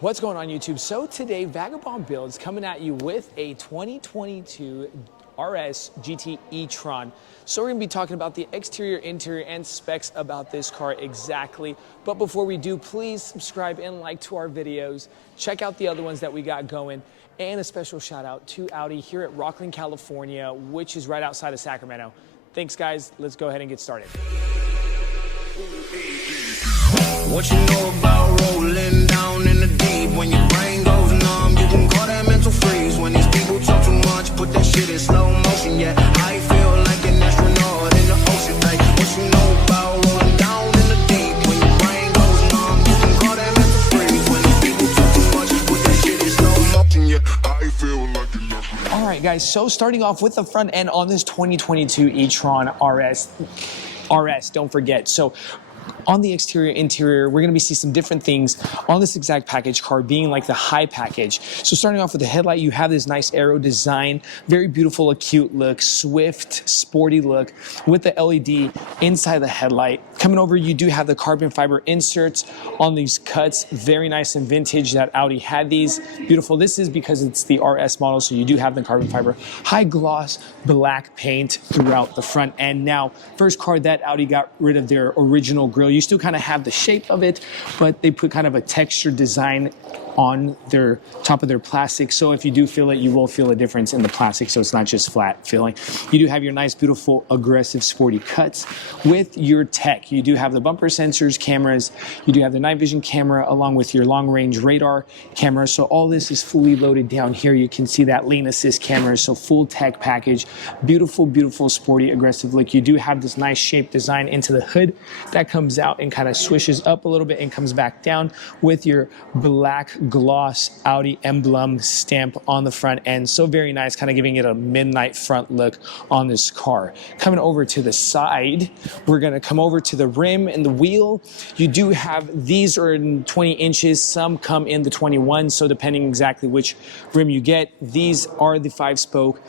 What's going on YouTube? So today Vagabond Builds coming at you with a 2022 RS GT e-tron. So we're going to be talking about the exterior, interior, and specs about this car exactly. But before we do, please subscribe and like to our videos. Check out the other ones that we got going. And a special shout out to Audi here at Rocklin, California, which is right outside of Sacramento. Thanks guys, let's go ahead and get started. What you know about rolling down in the deep? When your brain goes numb, you can call that mental freeze. When these people talk too much, put that shit in slow motion. Yeah, I feel like an astronaut in the ocean. Like, what you know about rolling down in the deep? When your brain goes numb, you can call that mental freeze. When these people talk too much, put that shit in slow motion. Yeah, I feel like an astronaut. All right guys, so starting off with the front end on this 2022 e-tron RS, don't forget. So on the exterior, interior, we're going to see some different things on this exact package car being like the high package. So starting off with the headlight, you have this nice aero design, very beautiful, acute look, swift, sporty look with the LED inside the headlight. Coming over, you do have the carbon fiber inserts on these cuts, very nice and vintage that Audi had these. Beautiful. This is because it's the RS model, so you do have the carbon fiber. High gloss black paint throughout the front end. Now, first car that Audi got rid of their original grille. You still kind of have the shape of it, but they put kind of a textured design on their top of their plastic. So if you do feel it, you will feel a difference in the plastic. So it's not just flat feeling. You do have your nice, beautiful, aggressive, sporty cuts with your tech. You do have the bumper sensors, cameras. You do have the night vision camera along with your long range radar camera. So all this is fully loaded down here. You can see that lane assist camera. So full tech package, beautiful, beautiful, sporty, aggressive look. You do have this nice shape design into the hood that comes out and kind of swishes up a little bit and comes back down with your black gloss Audi emblem stamp on the front end. So very nice, kind of giving it a midnight front look on this car. Coming over to the side, we're going to come over to the rim and the wheel. You do have, these are in 20 inches, some come in the 21, so depending exactly which rim you get, these are the 5-spoke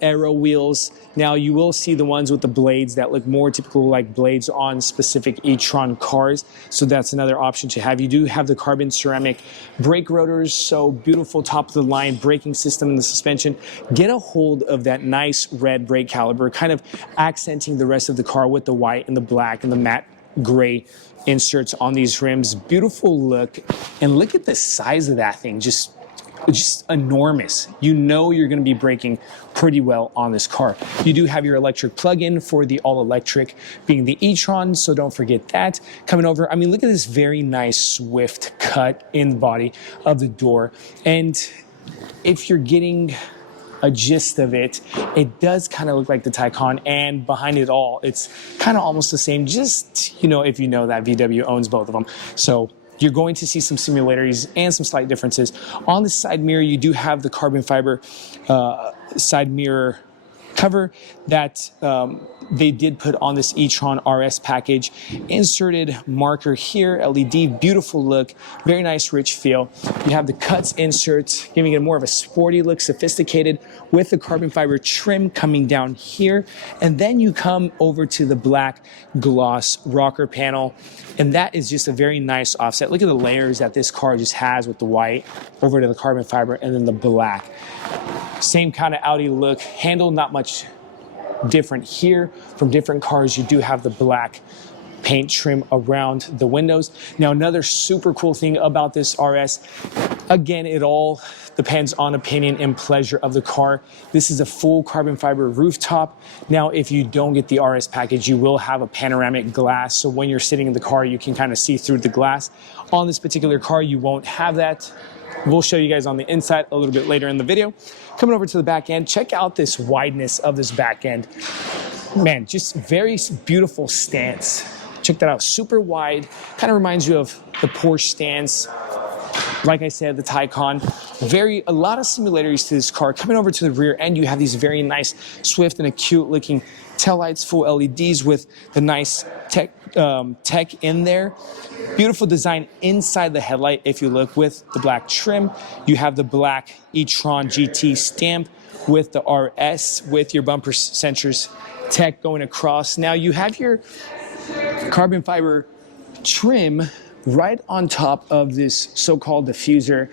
aero wheels. Now you will see the ones with the blades that look more typical like blades on specific e-tron cars, so that's another option to have. You do have the carbon ceramic brake rotors, so beautiful top of the line braking system in the suspension. Get a hold of that nice red brake caliper, kind of accenting the rest of the car with the white and the black and the matte gray inserts on these rims. Beautiful look, and look at the size of that thing, just enormous. You know you're going to be braking pretty well on this car. You do have your electric plug-in for the all-electric being the e-tron, so don't forget that. Coming over, I mean, look at this very nice swift cut in the body of the door. And if you're getting a gist of it, it does kind of look like the TAYCAN, and behind it all, it's kind of almost the same, just, you know, if you know that VW owns both of them. So you're going to see some similarities and some slight differences. On the side mirror, you do have the carbon fiber side mirror cover that they did put on this e-tron RS package. Inserted marker here, LED, beautiful look, very nice rich feel. You have the cuts inserts, giving it more of a sporty look, sophisticated, with the carbon fiber trim coming down here. And then you come over to the black gloss rocker panel, and that is just a very nice offset. Look at the layers that this car just has with the white over to the carbon fiber and then the black. Same kind of Audi look, handle not much different here from different cars. You do have the black paint trim around the windows. Now, another super cool thing about this RS, again, it all depends on opinion and pleasure of the car. This is a full carbon fiber rooftop. Now, if you don't get the RS package, you will have a panoramic glass. So when you're sitting in the car, you can kind of see through the glass. On this particular car, you won't have that. We'll show you guys on the inside a little bit later in the video. Coming over to the back end, check out this wideness of this back end. Man, just very beautiful stance. Check that out, super wide. Kind of reminds you of the Porsche stance. Like I said, the TAYCAN. A lot of similarities to this car. Coming over to the rear end, you have these very nice, swift and acute looking taillights, full LEDs with the nice tech in there. Beautiful design inside the headlight. If you look with the black trim, you have the black e-tron GT stamp with the RS with your bumper sensors tech going across. Now you have your carbon fiber trim right on top of this so-called diffuser.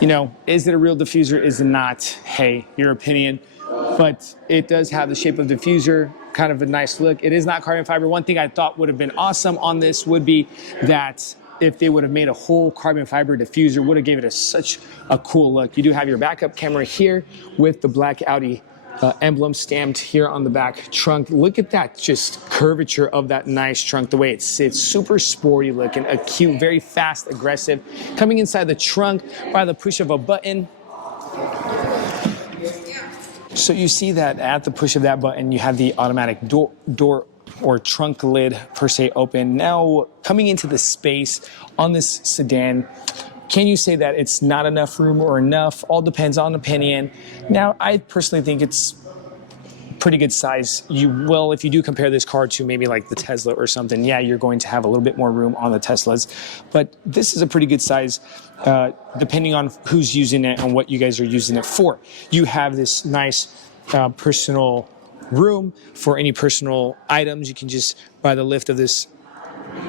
You know, is it a real diffuser? Is it not? Hey, your opinion. But it does have the shape of diffuser, kind of a nice look. It is not carbon fiber. One thing I thought would have been awesome on this would be that if they would have made a whole carbon fiber diffuser, would have gave it such a cool look. You do have your backup camera here with the black Audi emblem stamped here on the back trunk. Look at that just curvature of that nice trunk, the way it sits, super sporty looking, a cute, very fast, aggressive. Coming inside the trunk by the push of a button. So you see that at the push of that button, you have the automatic door or trunk lid per se open. Now coming into the space on this sedan, can you say that it's not enough room or enough? All depends on opinion. Now, I personally think it's pretty good size. You will, if you do compare this car to maybe like the Tesla or something, yeah, you're going to have a little bit more room on the Teslas. But this is a pretty good size, depending on who's using it and what you guys are using it for. You have this nice personal room for any personal items. You can just, by the lift of this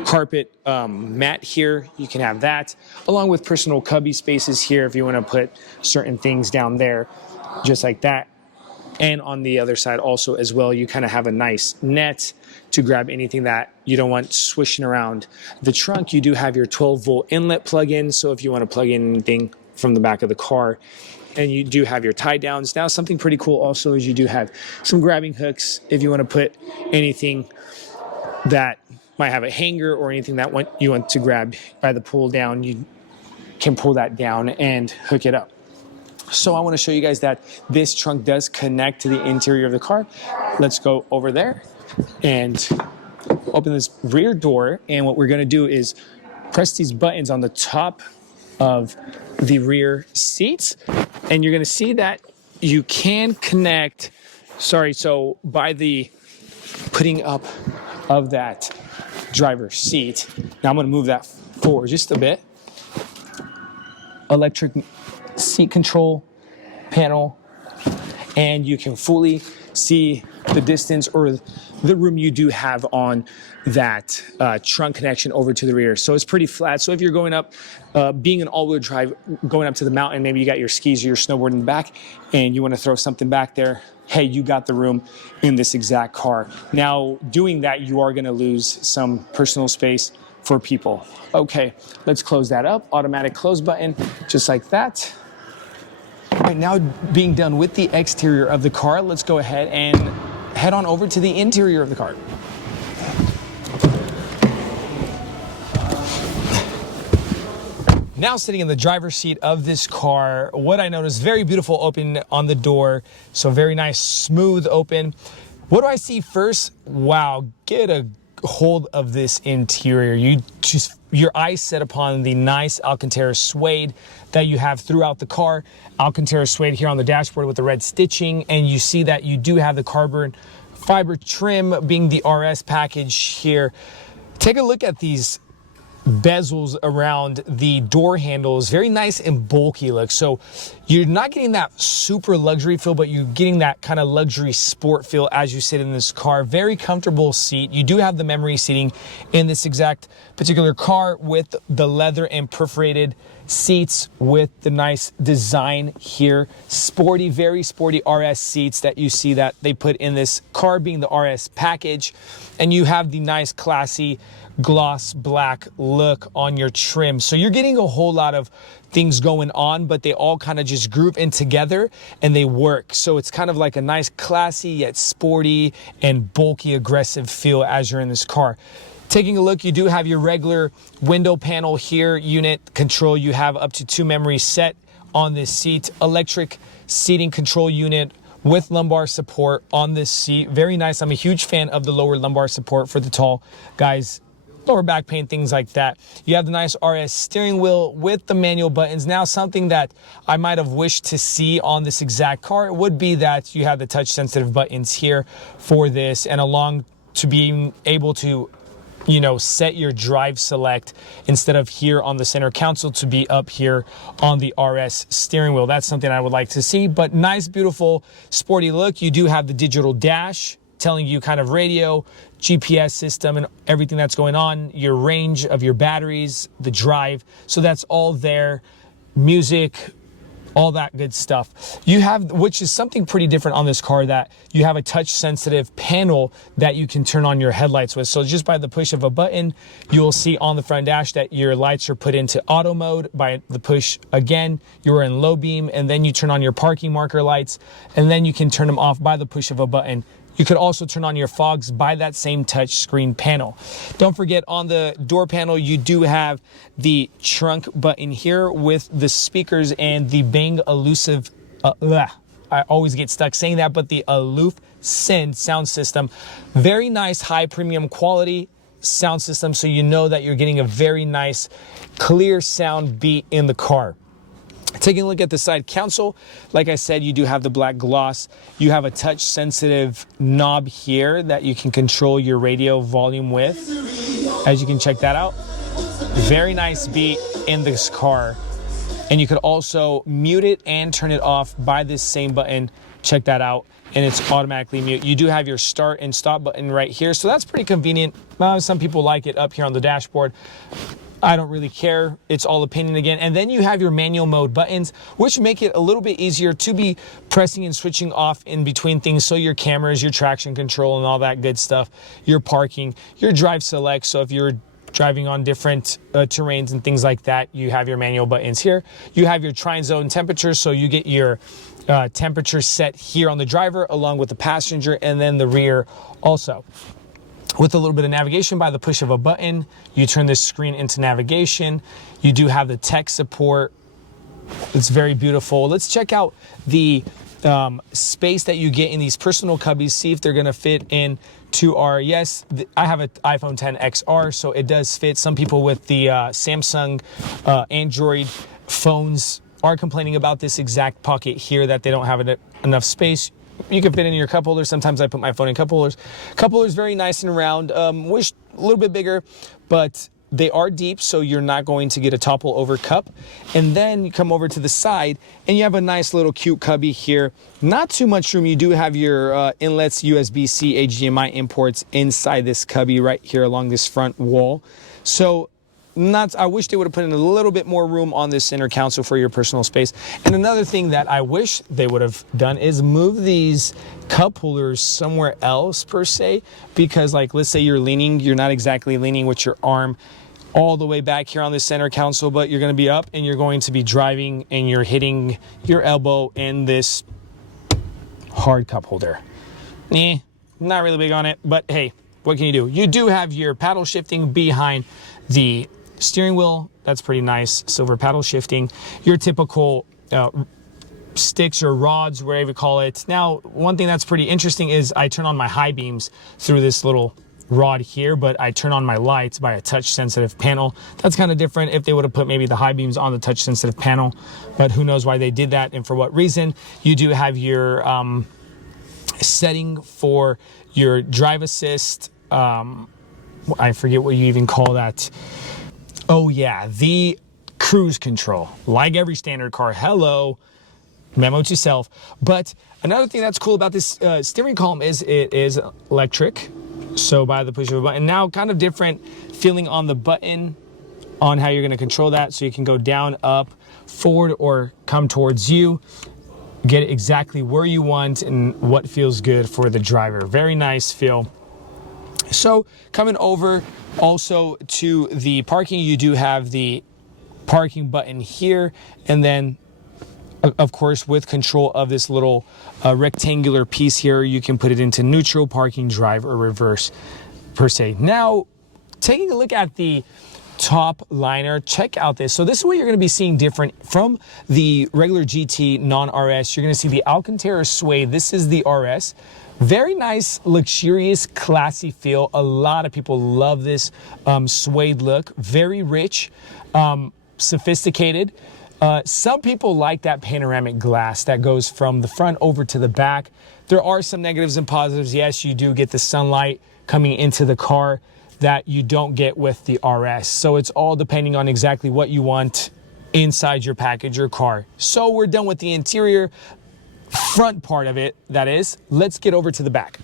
carpet mat here, you can have that, along with personal cubby spaces here if you want to put certain things down there, just like that. And on the other side also as well, you kind of have a nice net to grab anything that you don't want swishing around. The trunk, you do have your 12-volt inlet plug-in, so if you want to plug in anything from the back of the car. And you do have your tie downs. Now something pretty cool also is you do have some grabbing hooks if you want to put anything that might have a hanger or anything that you want to grab by the pull down. You can pull that down and hook it up. So I want to show you guys that this trunk does connect to the interior of the car. Let's go over there and open this rear door. And what we're going to do is press these buttons on the top of the rear seats. And you're going to see that you can connect, so by the putting up of that driver's seat. Now I'm going to move that forward just a bit. Electric seat control panel, and you can fully see the distance or the room you do have on that trunk connection over to the rear. So it's pretty flat. So if you're going up, being an all-wheel drive, going up to the mountain, maybe you got your skis or your snowboard in the back and you want to throw something back there, hey, you got the room in this exact car. Now, doing that, you are going to lose some personal space for people. Okay, let's close that up. Automatic close button, just like that. All right, now being done with the exterior of the car, let's go ahead and head on over to the interior of the car. Now sitting in the driver's seat of this car, what I noticed, very beautiful open on the door. So very nice, smooth open. What do I see first? Wow, get a hold of this interior. Your eyes set upon the nice Alcantara suede that you have throughout the car. Alcantara suede here on the dashboard with the red stitching, and you see that you do have the carbon fiber trim being the RS package here. Take a look at these bezels around the door handles, very nice and bulky look. So you're not getting that super luxury feel, but you're getting that kind of luxury sport feel as you sit in this car. Very comfortable seat. You do have the memory seating in this exact particular car with the leather and perforated seats with the nice design here. Sporty, very sporty RS seats that you see that they put in this car being the RS package. And you have the nice classy gloss black look on your trim. So you're getting a whole lot of things going on, but they all kind of just group in together and they work. So it's kind of like a nice classy yet sporty and bulky aggressive feel as you're in this car. Taking a look, you do have your regular window panel here, unit control. You have up to 2 memories set on this seat. Electric seating control unit with lumbar support on this seat. Very nice. I'm a huge fan of the lower lumbar support for the tall guys. Lower back pain, things like that. You have the nice RS steering wheel with the manual buttons. Now, something that I might have wished to see on this exact car would be that you have the touch sensitive buttons here for this, and along to being able to, you know, set your drive select instead of here on the center console to be up here on the RS steering wheel. That's something I would like to see, but nice, beautiful, sporty look. You do have the digital dash telling you kind of radio, GPS system and everything that's going on, your range of your batteries, the drive. So that's all there. Music, all that good stuff. You have, which is something pretty different on this car, that you have a touch sensitive panel that you can turn on your headlights with. So just by the push of a button, you'll see on the front dash that your lights are put into auto mode. By the push again, you're in low beam, and then you turn on your parking marker lights, and then you can turn them off by the push of a button. You could also turn on your fogs by that same touch screen panel. Don't forget, on the door panel, you do have the trunk button here with the speakers and the Bang elusive, I always get stuck saying that, but the Aloof Send sound system. Very nice, high premium quality sound system, so you know that you're getting a very nice, clear sound beat in the car. Taking a look at the side console, like I said, you do have the black gloss. You have a touch sensitive knob here that you can control your radio volume with, as you can check that out. Very nice beat in this car. And you could also mute it and turn it off by this same button. Check that out. And it's automatically mute. You do have your start and stop button right here, so that's pretty convenient. Some people like it up here on the dashboard. I don't really care. It's all opinion again. And then you have your manual mode buttons, which make it a little bit easier to be pressing and switching off in between things. So your cameras, your traction control, and all that good stuff, your parking, your drive select. So if you're driving on different terrains and things like that, you have your manual buttons here. You have your tri zone temperature, so you get your temperature set here on the driver along with the passenger, and then the rear also. With a little bit of navigation by the push of a button, you turn this screen into navigation. You do have the tech support. It's very beautiful. Let's check out the space that you get in these personal cubbies, see if they're gonna fit in to our, yes, I have an iPhone X XR, so it does fit. Some people with the Samsung Android phones are complaining about this exact pocket here, that they don't have enough space. You can fit in your cup holder. Sometimes I put my phone in cup holders. Cup holders very nice and round. Wish a little bit bigger, but they are deep, so you're not going to get a topple over cup. And then you come over to the side, and you have a nice little cute cubby here. Not too much room. You do have your inlets, USB-C, HDMI imports inside this cubby right here along this front wall. So I wish they would have put in a little bit more room on this center console for your personal space. And another thing that I wish they would have done is move these cup holders somewhere else per se, because like, let's say you're leaning, you're not exactly leaning with your arm all the way back here on the center console, but you're going to be up and you're going to be driving and you're hitting your elbow in this hard cup holder. Not really big on it, but hey, what can you do? You do have your paddle shifting behind the steering wheel. That's pretty nice. Silver paddle shifting. Your typical sticks or rods, whatever you call it. Now, one thing that's pretty interesting is I turn on my high beams through this little rod here, but I turn on my lights by a touch sensitive panel. That's kind of different if they would have put maybe the high beams on the touch sensitive panel, but who knows why they did that and for what reason. You do have your setting for your drive assist. I forget what you even call that. Oh yeah, the cruise control, like every standard car. Hello, memo to self. But another thing that's cool about this steering column is it is electric. So by the push of a button, now kind of different feeling on the button on how you're going to control that. So you can go down, up, forward, or come towards you. Get it exactly where you want and what feels good for the driver. Very nice feel. So coming over also to the parking, you do have the parking button here, and then of course with control of this little rectangular piece here, you can put it into neutral, parking, drive, or reverse per se. Now taking a look at the top liner, check out this. So this is what you're going to be seeing different from the regular GT non-RS. You're going to see the Alcantara suede. This is the RS. Very nice, luxurious, classy feel. A lot of people love this suede look. Very rich, sophisticated. Some people like that panoramic glass that goes from the front over to the back. There are some negatives and positives. Yes, you do get the sunlight coming into the car that you don't get with the RS. So it's all depending on exactly what you want inside your package or car. So we're done with the interior front part of it, that is. Let's get over to the back.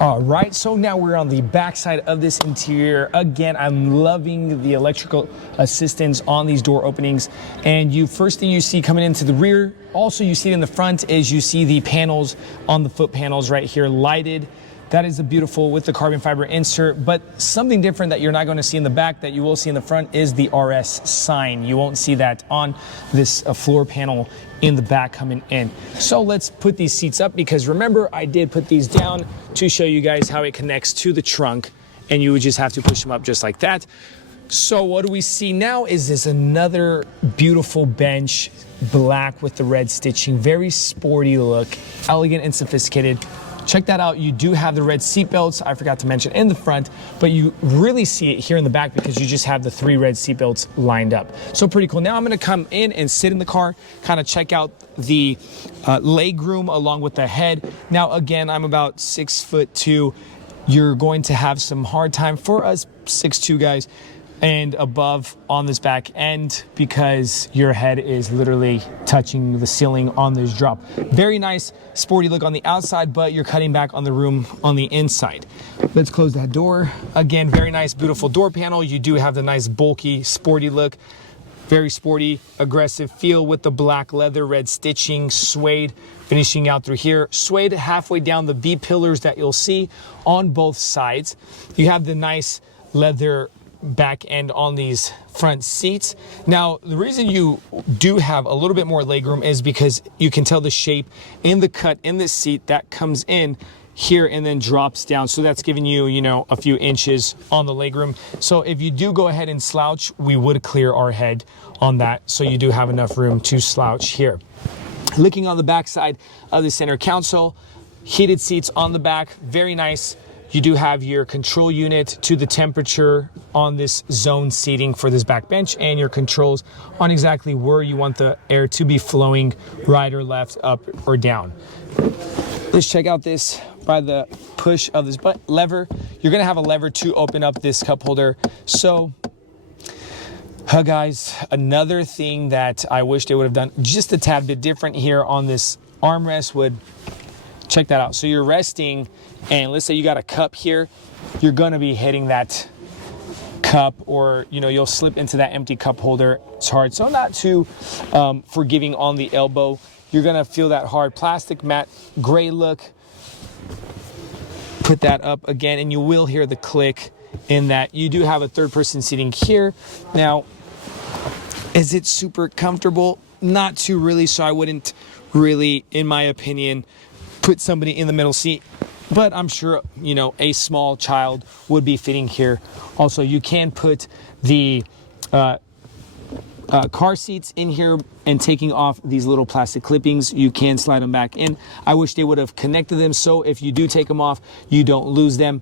All right, so now we're on the back side of this interior. Again, I'm loving the electrical assistance on these door openings. And first thing you see coming into the rear, also you see it in the front, is you see the panels on the foot panels right here lighted. That is beautiful with the carbon fiber insert, but something different that you're not going to see in the back that you will see in the front is the RS sign. You won't see that on this floor panel in the back coming in. So let's put these seats up, because remember, I did put these down to show you guys how it connects to the trunk, and you would just have to push them up just like that. So what do we see now is this another beautiful bench, black with the red stitching, very sporty look, elegant and sophisticated. Check that out. You do have the red seat belts, I forgot to mention, in the front, but you really see it here in the back because you just have the 3 red seat belts lined up. So pretty cool. Now I'm going to come in and sit in the car, kind of check out the leg room along with the head. Now again, I'm about 6'2". You're going to have some hard time for us 6'2" guys and above on this back end, because your head is literally touching the ceiling on this drop. Very nice sporty look on the outside, but you're cutting back on the room on the inside. Let's close that door. Again, very nice, beautiful door panel. You do have the nice bulky, sporty look. Very sporty, aggressive feel with the black leather, red stitching, suede finishing out through here. Suede halfway down the B pillars that you'll see on both sides. You have the nice leather back end on these front seats. Now, the reason you do have a little bit more legroom is because you can tell the shape in the cut in this seat that comes in here and then drops down. So that's giving you, you know, a few inches on the legroom. So if you do go ahead and slouch, we would clear our head on that. So you do have enough room to slouch here. Looking on the back side of the center console, heated seats on the back, very nice. You do have your control unit to the temperature on this zone seating for this back bench, and your controls on exactly where you want the air to be flowing, right or left, up or down. Let's check out this by the push of this lever. You're gonna have a lever to open up this cup holder. So, guys, another thing that I wish they would have done just a tad bit different here on this armrest would, check that out. So you're resting, and let's say you got a cup here, you're gonna be hitting that cup, or you know, you'll slip into that empty cup holder. It's hard, so not too forgiving on the elbow. You're gonna feel that hard plastic matte gray look. Put that up again, and you will hear the click in that. You do have a third person seating here. Now, is it super comfortable? Not too really, so I wouldn't really, in my opinion, put somebody in the middle seat, but I'm sure, you know, a small child would be fitting here. Also, you can put the car seats in here, and taking off these little plastic clippings, you can slide them back in. I wish they would have connected them, so if you do take them off, you don't lose them.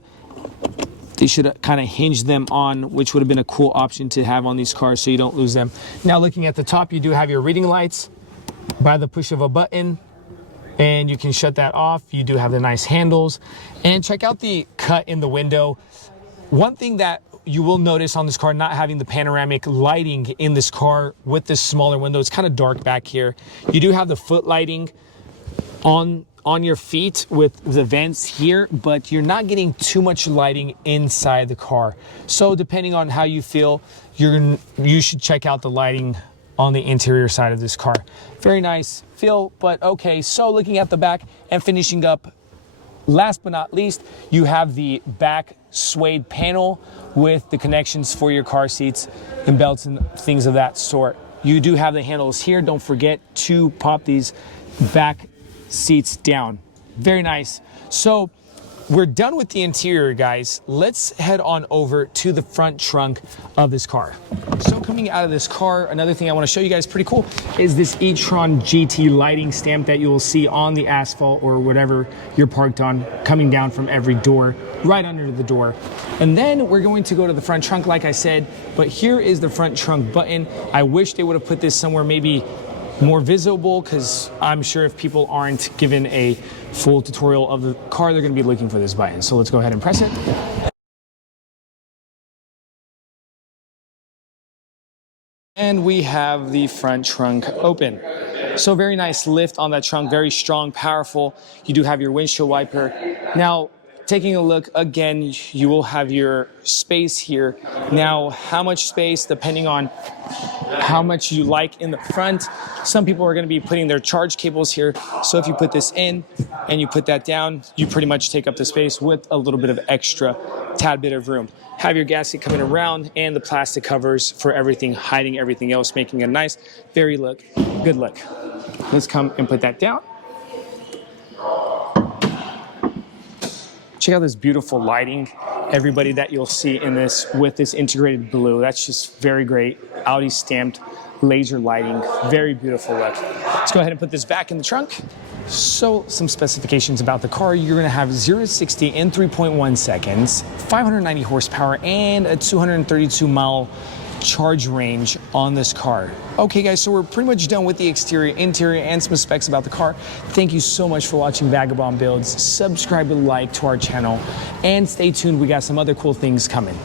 They should have kind of hinged them on, which would have been a cool option to have on these cars so you don't lose them. Now, looking at the top, you do have your reading lights by the push of a button, and you can shut that off. You do have the nice handles, and check out the cut in the window. One thing that you will notice on this car, not having the panoramic lighting in this car with this smaller window, it's kind of dark back here. You do have the foot lighting on your feet with the vents here, but you're not getting too much lighting inside the car. So depending on how you feel, you should check out the lighting on the interior side of this car. Very nice feel, but okay. So looking at the back and finishing up, last but not least, you have the back suede panel with the connections for your car seats and belts and things of that sort. You do have the handles here. Don't forget to pop these back seats down. Very nice. So we're done with the interior, guys. Let's head on over to the front trunk of this car. So coming out of this car, another thing I want to show you guys pretty cool is this e-tron GT lighting stamp that you will see on the asphalt or whatever you're parked on, coming down from every door, right under the door. And then we're going to go to the front trunk, like I said, but here is the front trunk button. I wish they would have put this somewhere maybe more visible, because I'm sure if people aren't given a full tutorial of the car, they're going to be looking for this button. So let's go ahead and press it. And we have the front trunk open. So very nice lift on that trunk, very strong, powerful. You do have your windshield wiper. Now, taking a look again, you will have your space here. Now, how much space, depending on how much you like in the front. Some people are going to be putting their charge cables here. So if you put this in and you put that down, you pretty much take up the space with a little bit of extra tad bit of room. Have your gasket coming around and the plastic covers for everything, hiding everything else, making a nice, very good look. Let's come and put that down. Check out this beautiful lighting, everybody, that you'll see in this with this integrated blue. That's just very great. Audi stamped laser lighting, very beautiful look. Let's go ahead and put this back in the trunk. So some specifications about the car. You're gonna have 0 to 60 in 3.1 seconds, 590 horsepower, and a 232 mile charge range on this car. Okay guys, so we're pretty much done with the exterior, interior, and some specs about the car. Thank you so much for watching Vagabond Builds. Subscribe and like to our channel, and stay tuned, we got some other cool things coming.